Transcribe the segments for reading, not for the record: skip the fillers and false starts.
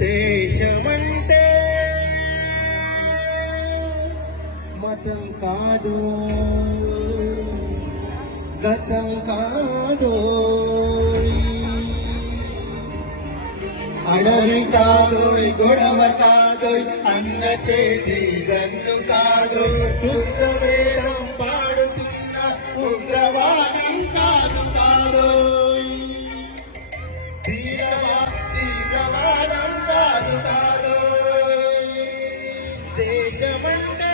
దేశమంటే మతం కాదు, గతం కాదు, అడవి కాదు, గొడవ కాదు, అన్న చేతి గన్ను కాదు, ఉగ్రవేదం పాడుతున్న ఉగ్రవాదం కాదు కాదు, తీవ్రవాదం కాదు కాదు. దేశమంటే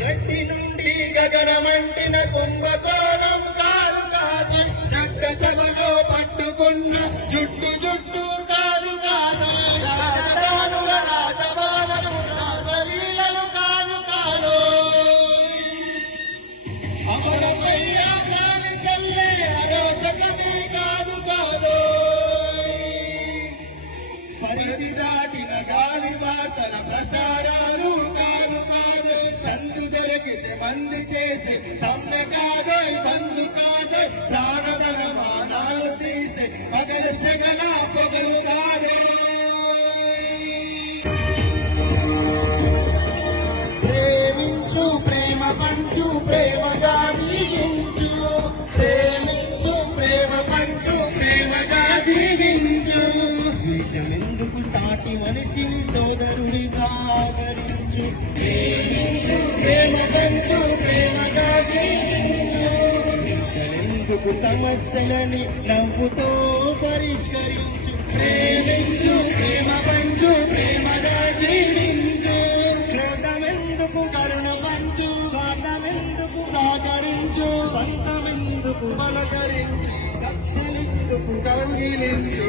గట్టి నుండి గగనమంటిన కుంభకోణం కాదు కాదు, చట్టసభలో పట్టుకున్న జుట్టు జుట్టు కాదు కాదు, రాజధానుల రాజభవనము రాసలీలలు కాదు కాదు, అమరపై ఆజ్ఞాని చల్లే అరోచకమే కాదు కాదు, పరిధి దాటిన గాలి వార్తల ప్రసారాలు కాదు కాదు, సందు దొరికితే మంది చేసే సమ్మె కాదు, బంధు కాదు, ప్రాణధన మానాలు తీసే పగలు సెగల పొగలు కాదు. ప్రేమించు, ప్రేమ పంచు, ప్రేమగా జీవించు, ప్రేమించు, ప్రేమ పంచు, ప్రేమగా జీవించు. ద్వేషమెందుకు, సాటి మనిషిని సోదరుడిగా ఆదరించు, ప్రేమించు, ప్రేమ పంచు, ప్రేమగా జీవించు. ద్వేషమెందుకు, సమస్యలని నవ్వుతో పరిష్కరించు, ప్రేమించు, ప్రేమ పంచు, ప్రేమగా జీవించు. క్రోధమెందుకు, కరుణ పంచు, స్వార్థమెందుకు సహకరించు, సొంతమెందుకు పలకరించు, కక్షలెందుకు కౌగిలించు.